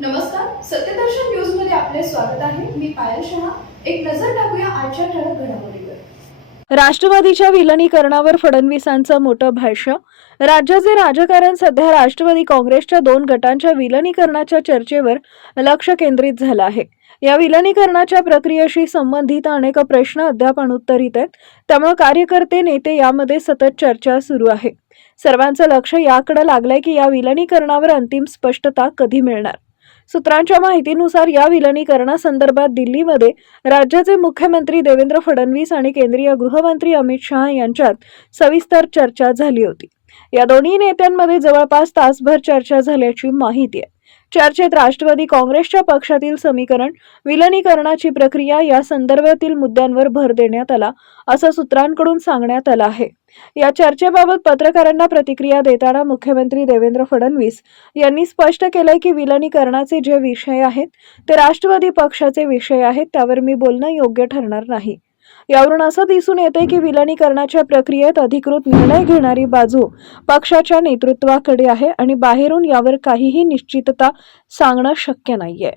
नमस्कार सत्यदर्शन न्यूजमध्ये आपले स्वागत आहे. मी पायल शहा. एक नजर टाकूया आजच्या ठळक घडामोडीवर. राष्ट्रवादीच्या विलनीकरणावर फडणवीसांचं मोठं भाष्य. राज्याचे राजकारण सध्या राष्ट्रवादी काँग्रेसच्या दोन गटांच्या विलनीकरणाच्या चर्चेवर लक्ष केंद्रित झालं आहे. या विलनीकरणाच्या प्रक्रियेशी संबंधित अनेक प्रश्न अद्याप अनुत्तरित आहेत. त्यामुळे कार्यकर्ते नेते यामध्ये सतत चर्चा सुरू आहे. सर्वांचं लक्ष याकडे लागलंय की या विलनीकरणावर अंतिम स्पष्टता कधी मिळणार? सूत्रांच्या माहितीनुसार या विलनीकरणासंदर्भात दिल्लीमध्ये राज्याचे मुख्यमंत्री देवेंद्र फडणवीस आणि केंद्रीय गृहमंत्री अमित शहा यांच्यात सविस्तर चर्चा झाली होती. या दोन्ही नेत्यांमध्ये जवळपास तासभर चर्चा झाल्याची माहिती आहे. चर्चेत राष्ट्रवादी काँग्रेसच्या पक्षातील समीकरण विलनीकरणाची प्रक्रिया या संदर्भातील मुद्द्यांवर भर देण्यात आला असं सूत्रांकडून सांगण्यात आलं आहे. या चर्चेबाबत पत्रकारांना प्रतिक्रिया देताना मुख्यमंत्री देवेंद्र फडणवीस यांनी स्पष्ट केलंय की विलनीकरणाचे जे विषय आहेत ते राष्ट्रवादी पक्षाचे विषय आहेत त्यावर मी बोलणं योग्य ठरणार नाही. यावरून असं दिसून येते की विलनीकरणाच्या प्रक्रियेत अधिकृत निर्णय घेणारी बाजू पक्षाच्या नेतृत्वाकडे आहे आणि बाहेरून यावर काहीही निश्चितता सांगणं शक्य नाहीये.